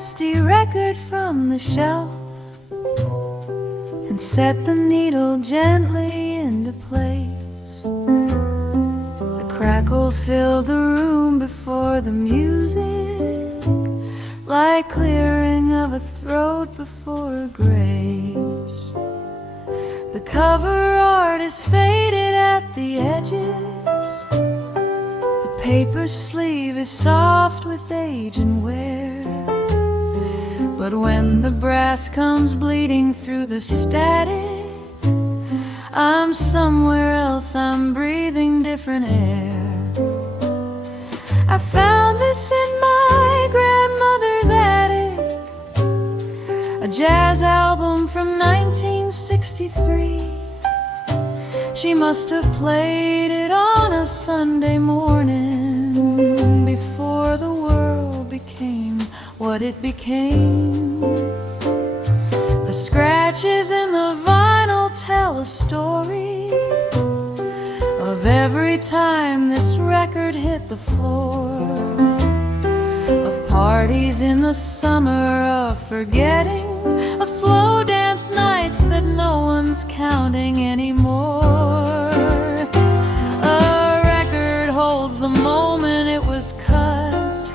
nasty record from the shelf and set the needle gently into place. The crackle filled the room before the music, like clearing of a throat before grace. The cover art is faded at the edges, the paper sleeve is soft with age and wear. But when the brass comes bleeding through the static, I'm somewhere else, I'm breathing different air. I found this in my grandmother's attic, a jazz album from 1963. She must have played it on a Sunday morning before the world became what it became. The scratches in the vinyl tell a story of every time this record hit the floor, of parties in the summer, of forgetting, of slow dance nights that no one's counting anymore. A record holds the moment it was cut,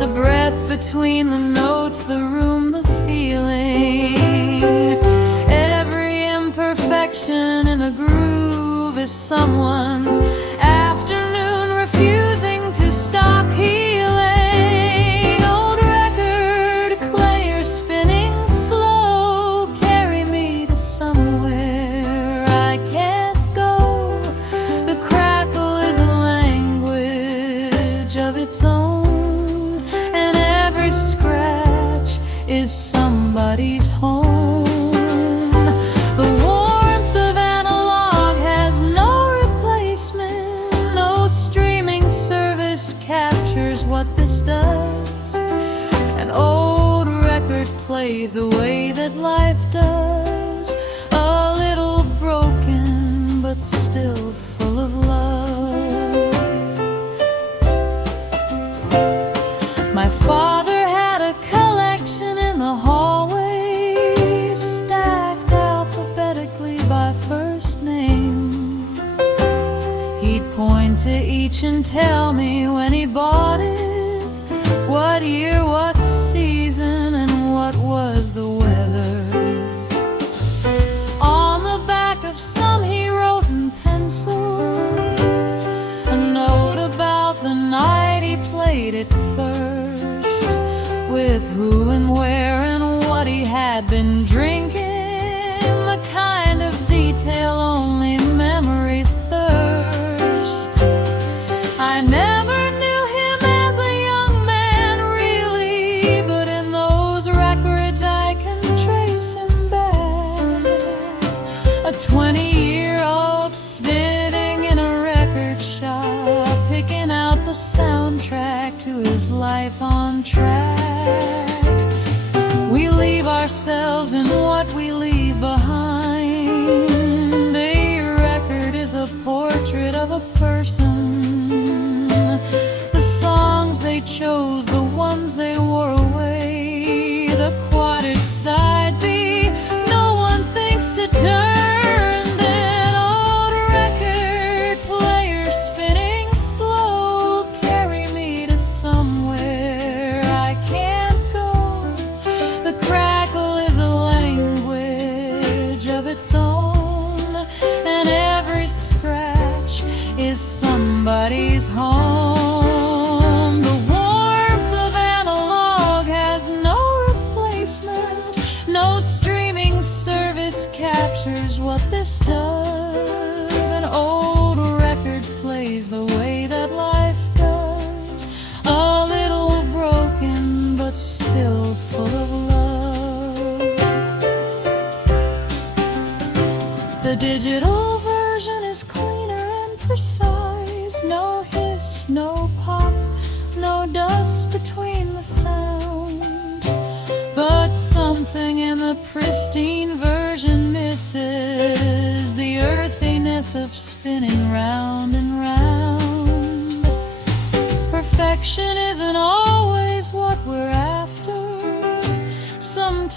the breath between the notes, the room, the feeling. Every imperfection in the groove is someone's afternoon refusing to stop healing. Old record player spinning slow, carry me to somewhere I can't go. The crackle is a language of its own, and every scratch is somebody's home. The warmth of analog has no replacement, no streaming service captures what this does. An old record plays the way that life does, a little broken but still full of love. My father had a collection in the hallway, stacked alphabetically by first name. He'd point to each and tell me when he bought it, what year, what season, and what was the weather. On the back of some he wrote in pencil a note about the night he played it first, with who and where and what he had been drinking, the kind of detail only memory thirsts. I never knew him as a young man really, but in those records I can trace him back. A 20-year-old sitting in a record shop, picking out the soundtrack to his life on track. We leave ourselves in what we leave behind. A record is a portrait of a person, the songs they chose, the ones they wore away, the quieted side B no one thinks to turn. An old record player spinning slow, carry me to somewhere I can't go. The crackle is a language of its own, and every scratch is somebody's home. The warmth of analog has no replacement, no streaming service captures what this does. An old record plays the way that life does, a little broken but still full of love. The digital version is cleaner and precise, no hiss, no pop, no dust between the sound. But something in the pristine version misses the earthiness of spinning round and round. Perfection isn't always what we're after.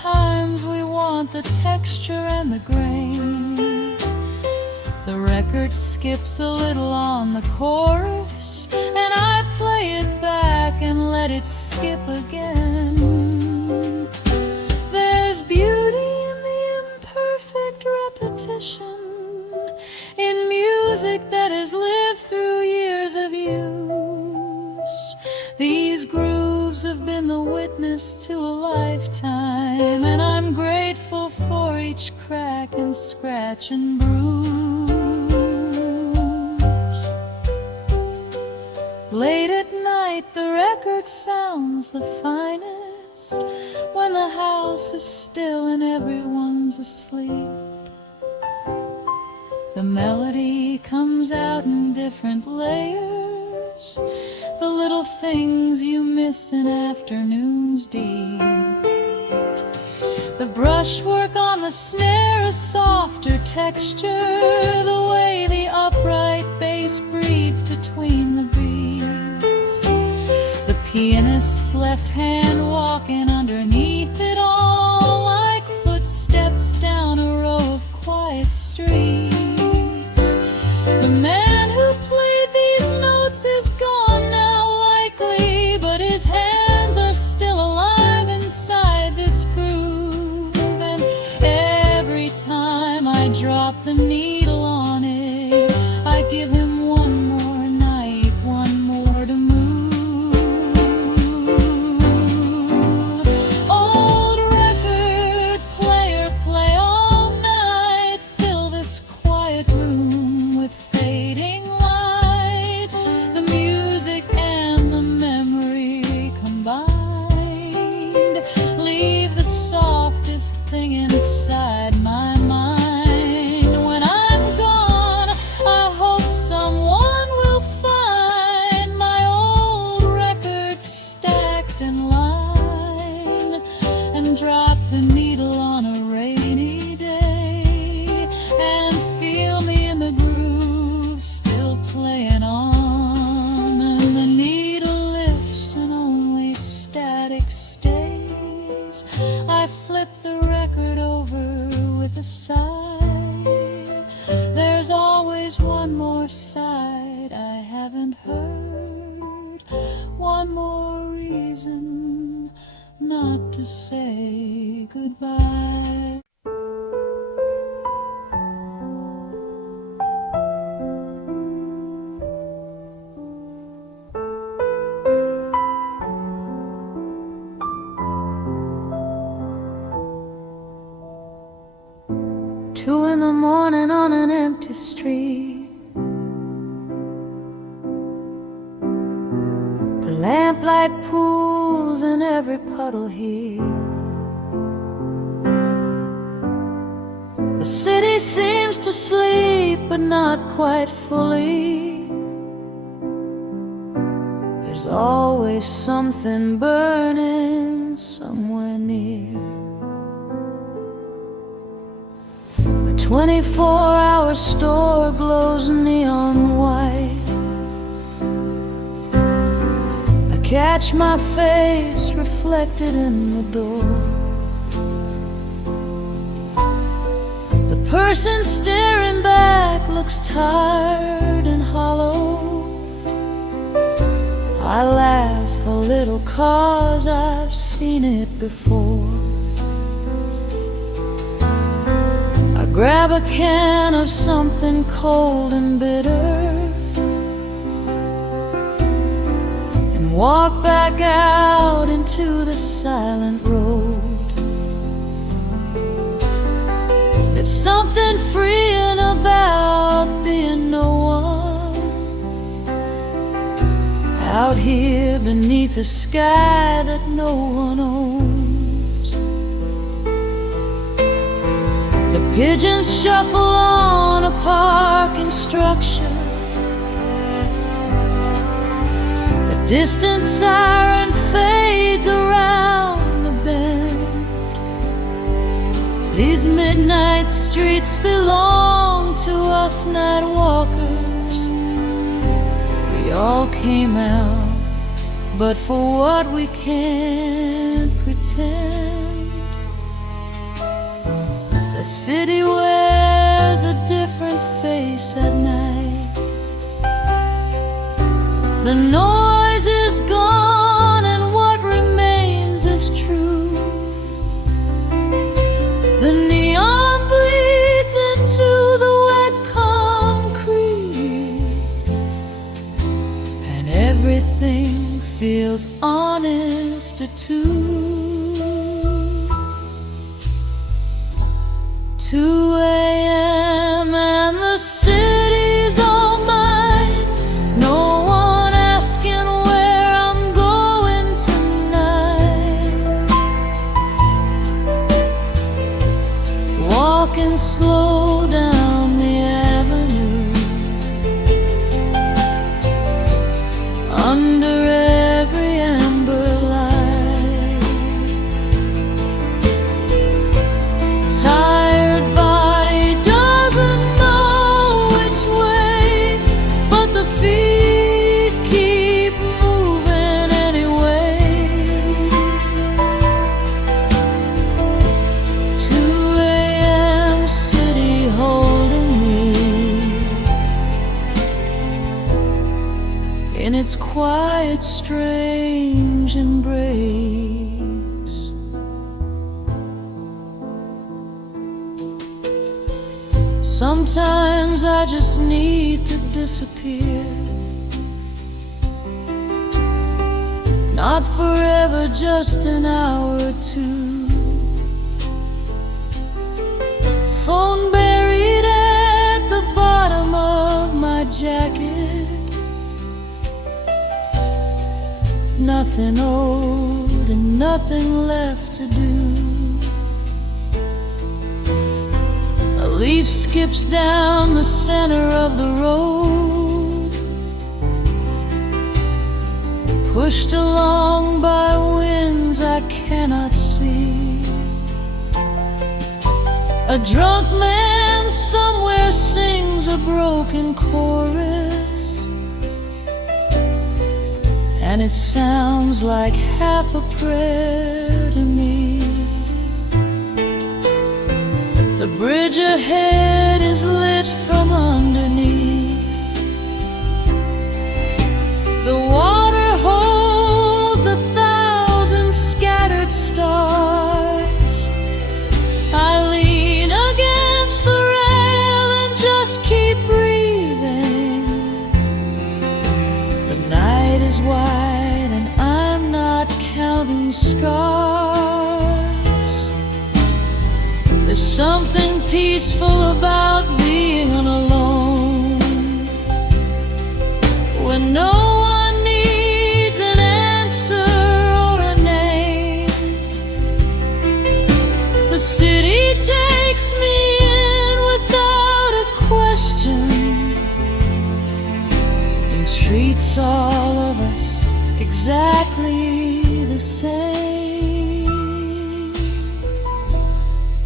Sometimes we want the texture and the grain. The record skips a little on the chorus, and I play it back and let it skip again. There's beauty in the imperfect repetition, in music that has lived through years of use. These grooves have been the witness to a lifetime, and I'm grateful for each crack and scratch and bruise. Late at night the record sounds the finest, when the house is still and everyone's asleep. The melody comes out in different layers, the little things you miss in afternoons deep. The brushwork on the snare, a softer texture, the way the upright bass breathes between the beats. The pianist's left hand walking underneath it all, like footsteps down a row of quiet streets. The man who played these notes is gone now, likely, but his hands are still alive inside this groove. And every time I drop the needle on it, I give him one more night, one more to move. Old record player, play all night, fill this quiet room with fading light. The music and the memory combined leave the softest thing inside my mind. When I'm gone, I hope someone will find my old record stacked in line, and drop the needle on a rainy day, and feel me in the groove still playing on. And the needle lifts and only static stays. I flip the record over with a sigh. There's always one more side I haven't heard, one more reason not to say goodbye. Two in the morning on an empty street. The lamplight pools in every puddle here. The city seems to sleep, but not quite fully. There's always something burning somewhere near. A 24-hour store glows neon white. I catch my face reflected in the door. The person staring back looks tired and hollow. I laugh a little 'cause I've seen it before. I grab a can of something cold and bitter and walk back out into the silent road. There's something freeing about being no one out here beneath a sky that no one owns. The pigeons shuffle on a parking structure. The distant siren fades around the bend. These midnight streets belong to us night walkers. We all came out, but for what we can't pretend. city wears a different face at night. The noise is gone and what remains is true. The neon bleeds into the wet concrete, and everything feels honest too. 2 a.m. and the city's all mine. No one asking where I'm going tonight. Walking slow down the avenue, under every amber light. Tired body doesn't know which way, but the feet keep moving anyway. 2 a.m. city holding me in its quiet, strange embrace. Sometimes I just need to disappear. Not forever, just an hour or two. Phone buried at the bottom of my jacket. Nothing owed and nothing left to do. A leaf skips down the center of the road, pushed along by winds I cannot see. A drunk man somewhere sings a broken chorus, and it sounds like half a prayer to me. The bridge ahead is lit from underneath. The water holds 1,000 scattered stars. I lean against the rail and just keep breathing. The night is wide and I'm not counting scars. There's something peaceful about being alone, when no one needs an answer or a name. The city takes me in without a question and treats all of us exactly the same.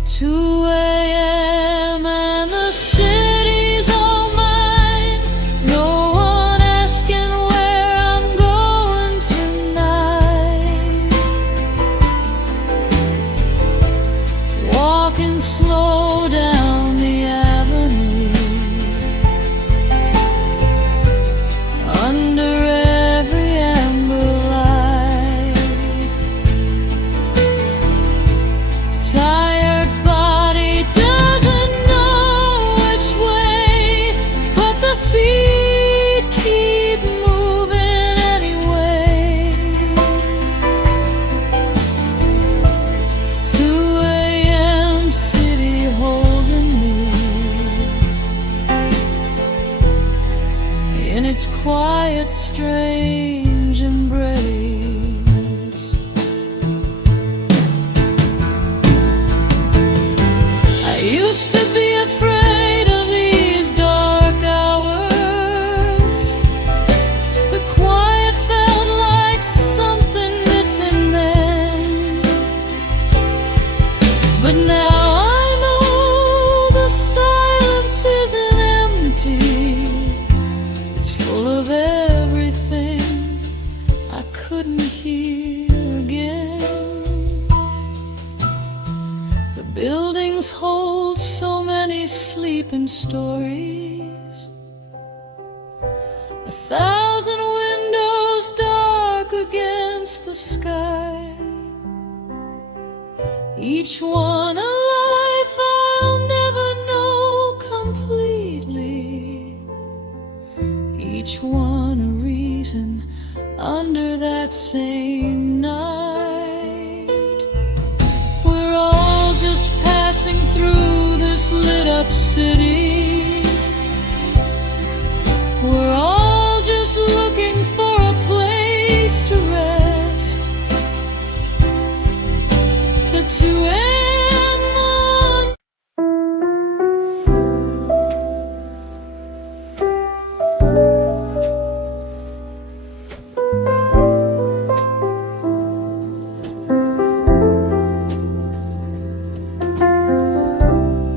2 a.m. and the city's all mine. No one asking where I'm going tonight. Walking slow down the avenue, under every amber light. Tired body doesn't know which way, but the feet keep moving anyway. 2 a.m. city holding me in its quiet, strange embrace. I used to be afraid of these dark hours. The quiet felt like something missing then, but now I know the silence isn't empty. It's full of everything I couldn't hear again. The Buildings hold so many sleeping stories, 1,000 windows dark against the sky, each one a life I'll never know completely, each one a reason under that same night. We're all just passing through this lit up city, we're all just looking for a place to rest, to end on.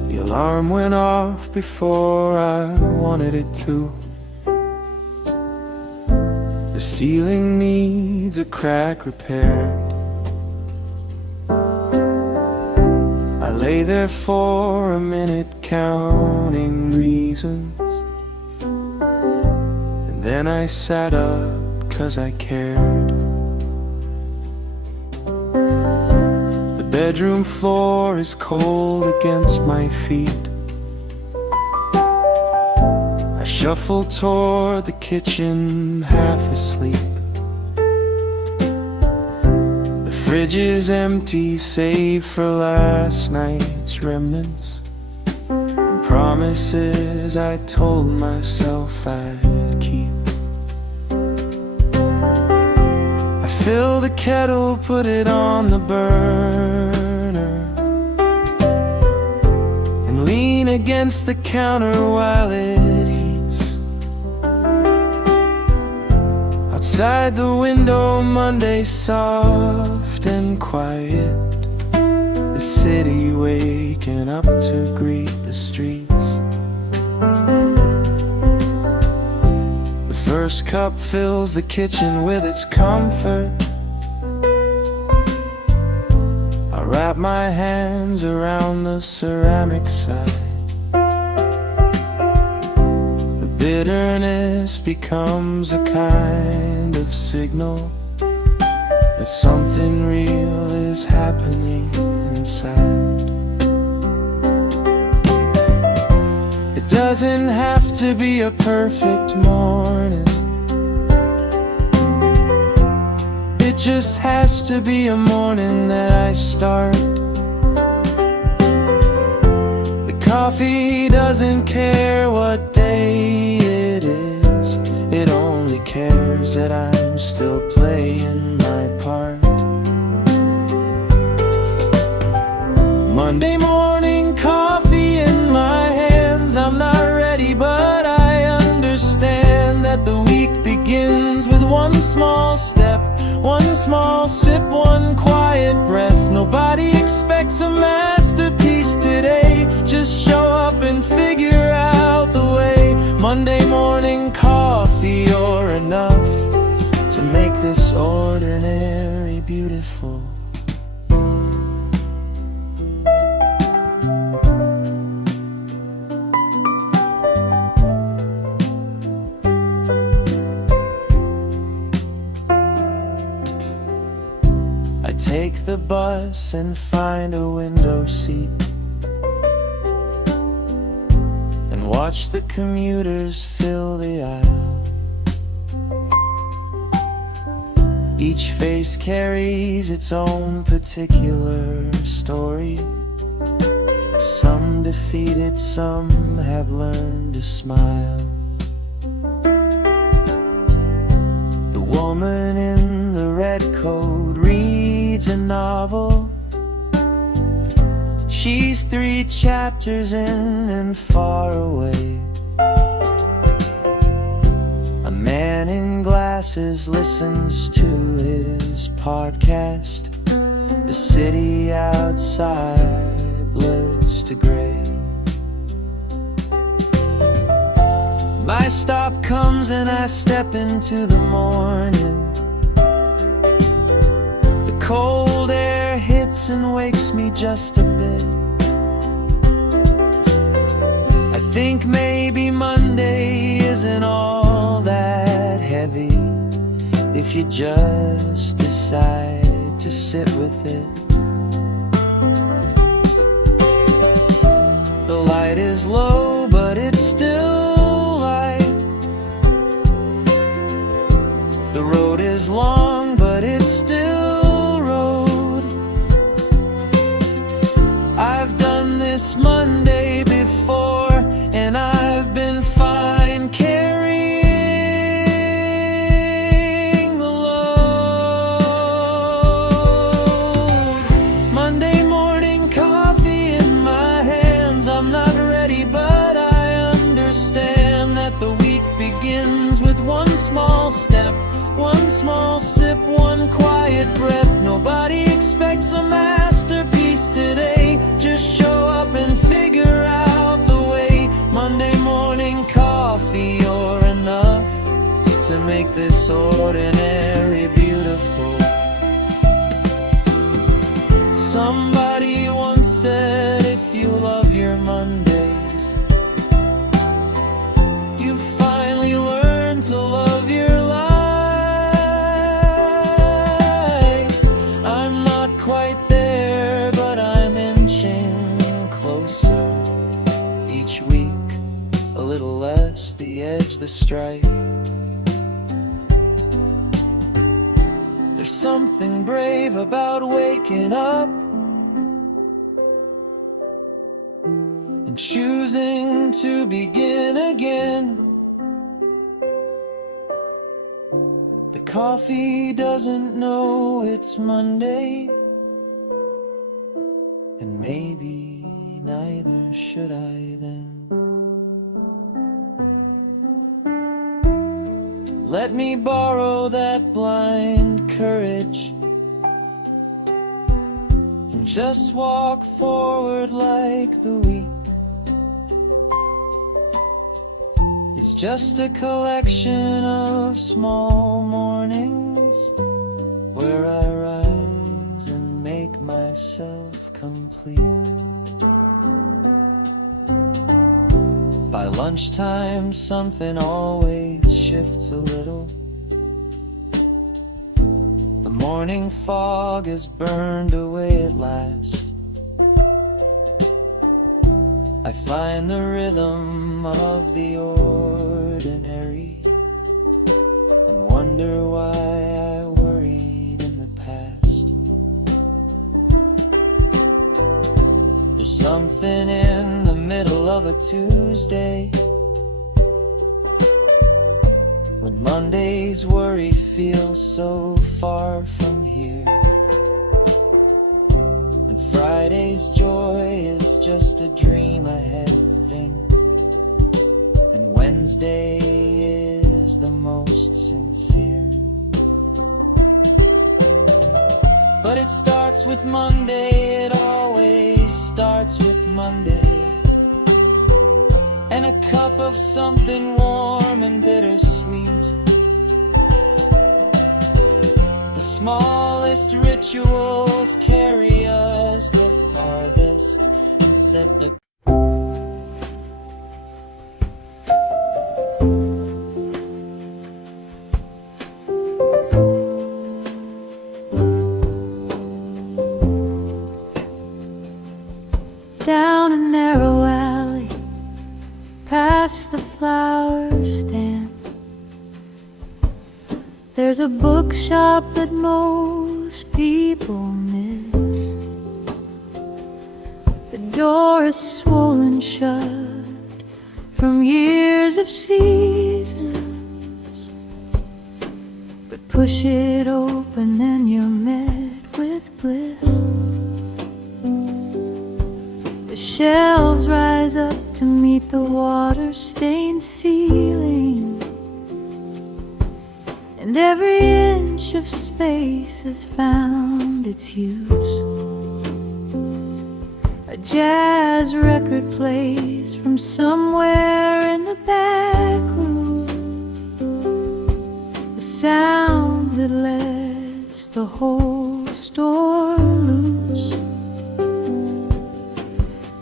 The alarm went off before I wanted it to. The ceiling needs a crack repair. I lay there for a minute counting reasons, and then I sat up 'cause I cared. The bedroom floor is cold against my feet. I shuffle toward the kitchen, half asleep. The fridge is empty, save for last night's remnants and promises I told myself I'd keep. I fill the kettle, put it on the burner, and lean against the counter while it heats. Outside the window, Monday soft and quiet, the city waking up to greet the streets. The first cup fills the kitchen with its comfort. I wrap my hands around the ceramic side. The bitterness becomes a kind of signal that something real is happening inside. It doesn't have to be a perfect morning, it just has to be a morning that I start. The coffee doesn't care what day it is, it only cares that I'm still playing my part. Monday morning, coffee in my hands. I'm not ready, but I understand that the week begins with one small step, one small sip, one quiet breath. Nobody expects a masterpiece today, just show up and figure out the way. Monday morning coffee, you're enough to make this ordinary beautiful. I take the bus and find a window seat and watch the commuters fill the aisle. Each face carries its own particular story. Some defeated, some have learned to smile. The woman in the red coat reads a novel. She's 3 chapters in and far away. A man in glasses listens to his podcast. The city outside blurs to gray. My stop comes and I step into the morning. The cold air hits and wakes me just a bit. isn't all that heavy if you just decide to sit with it. The light is low, but it's still light. The road is long, but it's still road. I've done this Monday before, and I've been fine carrying the load. Monday morning coffee in my hands. I'm not ready, but I understand that the week begins with one small step, one small sip, one quiet breath. Nobody expects a masterpiece today. Just show up and figure out the way. Monday morning coffee, you're enough to make this ordinary beautiful. Somebody once said, if you love your Mondays, you finally learn to love your life. I'm not quite there, but I'm inching closer. Each week, a little less, the edge, the strife. There's something brave about waking up and choosing to begin again. The coffee doesn't know it's Monday, and maybe neither should I then. Let me borrow that blind courage and just walk forward like the week is just a collection of small mornings where I rise and make myself complete. By lunchtime, something always shifts a little. The morning fog is burned away at last. I find the rhythm of the ordinary and wonder why I worried in the past. There's something in the middle of a Tuesday when Monday's worry feels so far from here, and Friday's joy is just a dream ahead thing, and Wednesday is the most sincere. But it starts with Monday, it always starts with Monday, and a cup of something warm and bittersweet. The smallest rituals carry us the farthest and set the down a narrow alley, past the flower stand. There's a bookshop that most people miss. The door is swollen shut from years of seasons, but push it open and you're met with bliss. The shelves rise up to meet the water-stained ceiling, and every inch of space has found its use. A jazz record plays from somewhere in the back room, a sound that lets the whole store loose.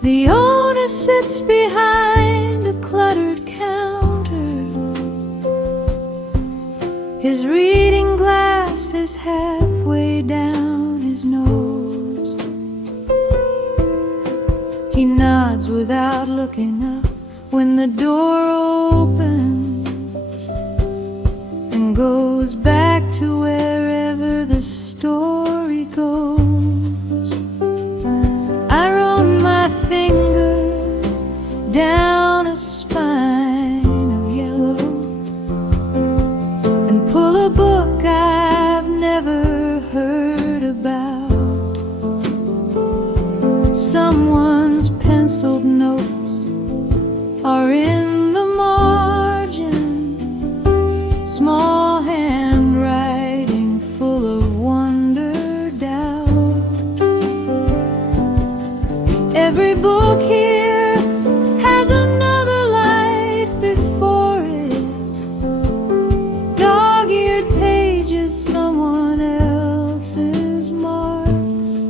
The owner sits behind a cluttered counter, His reading glass is halfway down his nose. He nods without looking up when the door opens and goes back to wherever the story goes. I run my finger down a spine of yellow and pull a book I've never heard about. Someone's penciled notes are in the margin, small handwriting full of wonder, doubt. Every book here has another life before it, dog-eared pages, someone else's marks.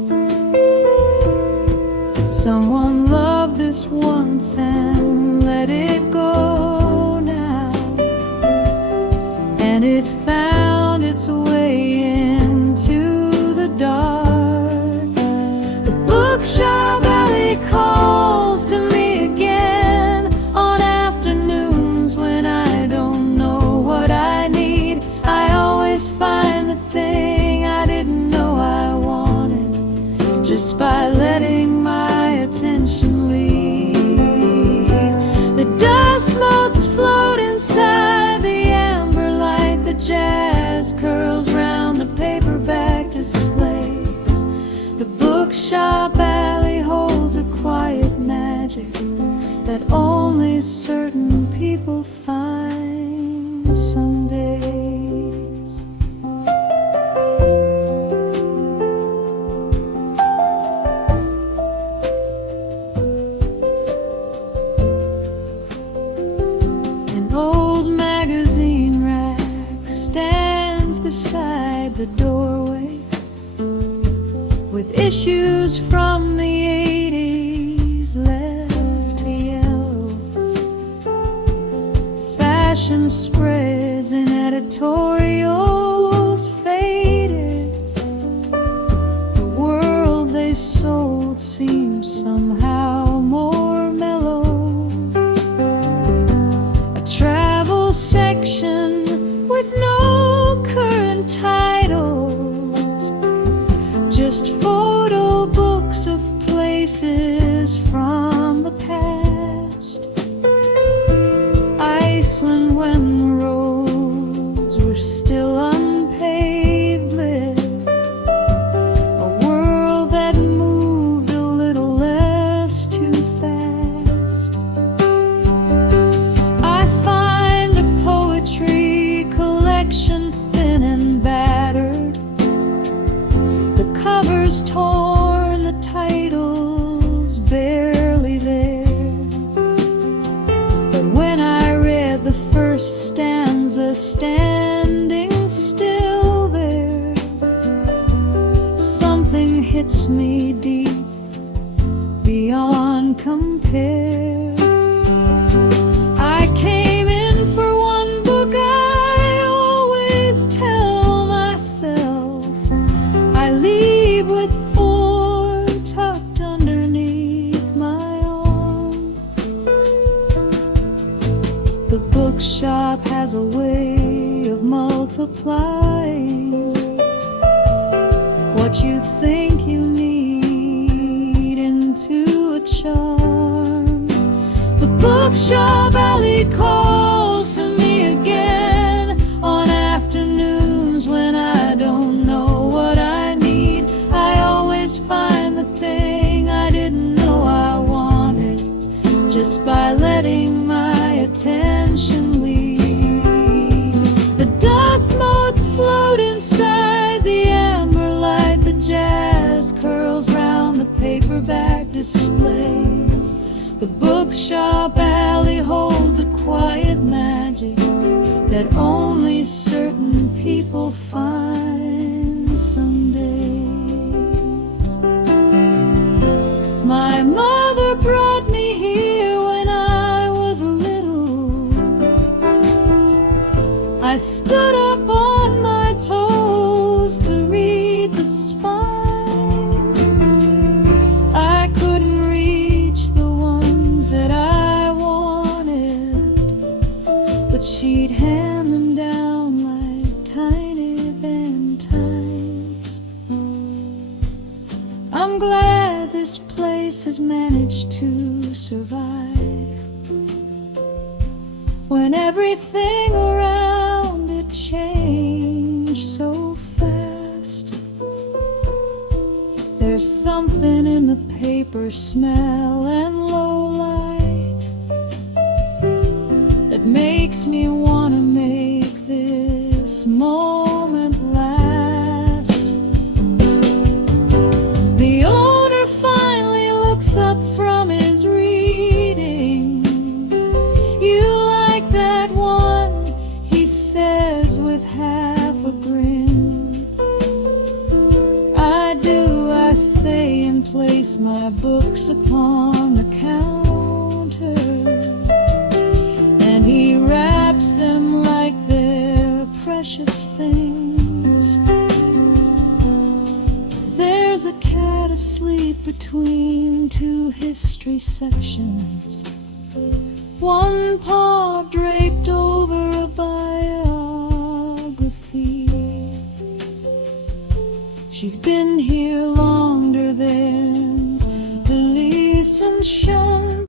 Someone loved this once and let it go now, and it found its way into the dark. The bookshop alley calls to me again on afternoons when I don't know what I need. I always find the thing I didn't know I wanted just by letting my attention lead. The dust motes float inside the amber light, the jazz curls round the paperback displays. The bookshop alley holds a quiet magic that only certain people find some days. An old magazine rack stands beside the doorway with issues from the 80s left to yellow. Fashion spreads and editorials faded. The world they sold seems somehow more mellow. A travel section with no current titles, just photo books of places from the past. Iceland when the roads were still unpaved lived, a world that moved a little less too fast. I find a poetry collection thin and battered, the covers torn, the titles barely there. But when I read the first stanza standing still there, something hits me deep beyond compare. I came in for one book, I always tell myself. I leave with four tucked underneath my arm. The bookshop has a way of multiplying what you think you need into a charm. The bookshop alley calls to me again on afternoons when I don't know what I need. I always find the thing I didn't know I wanted just by letting my attention lead. The dust motes float inside the amber light, the jazz curls round the paperback displays. The bookshop alley holds a quiet magic that only certain people find some days. My mother brought me here when I was little. I stood up on when everything around it changed so fast. There's something in the paper smell and low light that makes me want to make this moment last. The owner finally looks up from his reading. "You like that one?" he says with half a grin. "I do," I say, and place my books upon the counter. And he wraps them like they're precious things. There's a cat asleep between two history sections, one paw draped over a biography. She's been here longer than the leaves and shun.